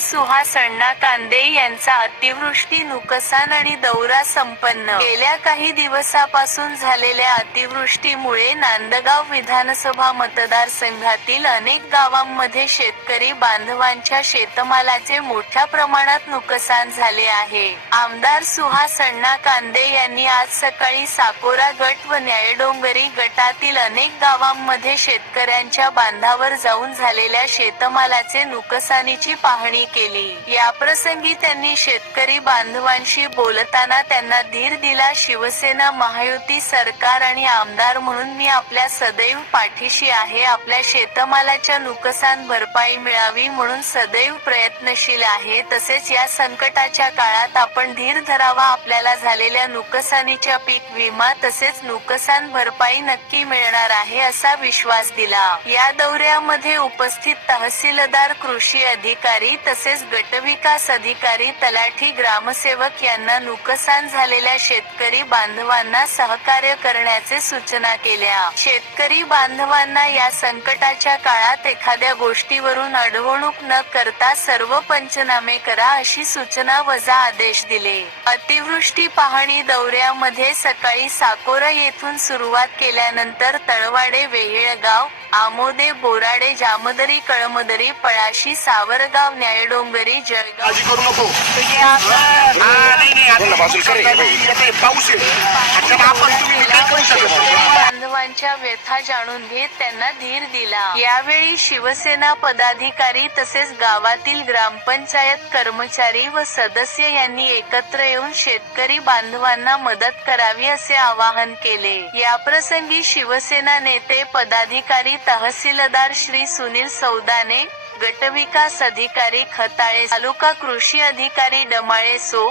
सुहास कांदे यांचा अतिवृष्टी नुकसान आणि दौरा संपन्न. गेल्या काही दिवसापासून झालेल्या अतिवृष्टीमुळे नांदगाव विधानसभा मतदारसंघातील अनेक गावांमध्ये शेतकरी बांधवांच्या शेतमालाचे मोठ्या प्रमाणात नुकसान झाले आहे. आमदार सुहास कांदे यांनी आज सकाळी साकोरा गट व न्यायडोंगरी गटातील अनेक गावांमध्ये शेतकऱ्यांच्या बांधावर जाऊन झालेल्या शेतमालाचे नुकसानीची पाहणी केली. याप्रसंगी त्यांनी शेतकरी बांधवांशी बोलताना त्यांना धीर दिला शिवसेना महायुती सरकार आणि आमदार म्हणून मी आपल्या सदैव पाठीशी आहे आपल्या शेतमालाच्या नुकसान भरपाई मिळावी म्हणून सदैव प्रयत्नशील आहे. तसेच या संकटाच्या काळात आपण धीर धरावा आपल्याला झालेल्या नुकसानीच्या पीक विमा तसेच नुकसान भरपाई नक्की मिळणार आहे असा विश्वास दिला. या दौऱ्यामध्ये उपस्थित तहसीलदार कृषी अधिकारी तसेच तसेच गटविकास अधिकारी तलाठी ग्रामसेवक यांना नुकसान झालेल्या शेतकरी बांधवांना सहकार्य करण्याचे सूचना केल्या. शेतकरी बांधवांना या संकटाच्या काळात एखाद्या गोष्टीवरून अडवणूक न करता सर्व पंचनामे करा अशी सूचना वजा आदेश दिले. अतिवृष्टी पाहणी दौऱ्यामध्ये सकाळी साकोरा येथून सुरुवात केल्यानंतर तळवाडे वेहेळगाव आमोदे बोराडे जामदरी कळमदरी पळाशी सावरगाव न्यायडोंगरी जळगाव. काळजी करू नको. हा, नाही, नाही, आता सकाळी येते, पाऊस आहे. आता आपण तुम्ही मी काही करू शकत नाही. सर्वांच्या व्यथा जाणून घेत त्यांना धीर दिला. यावेळी शिवसेना पदाधिकारी तसेच गावातील ग्रामपंचायत कर्मचारी व सदस्य यांनी एकत्र येऊन शेतकरी बांधवांना मदत करावी असे आवाहन केले. याप्रसंगी शिवसेना नेते पदाधिकारी तहसीलदार श्री सुनील सौदाने गटविकास अधिकारी खताळे तालुका कृषी अधिकारी डमाळे सो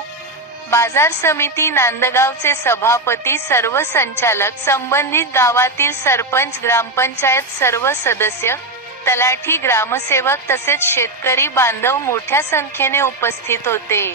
बाजार समिती नांदगावचे सभापती सर्व संचालक संबंधित गावातील सरपंच ग्रामपंचायत सर्व सदस्य तलाठी ग्रामसेवक तसेच शेतकरी बांधव मोठ्या संख्येने उपस्थित होते.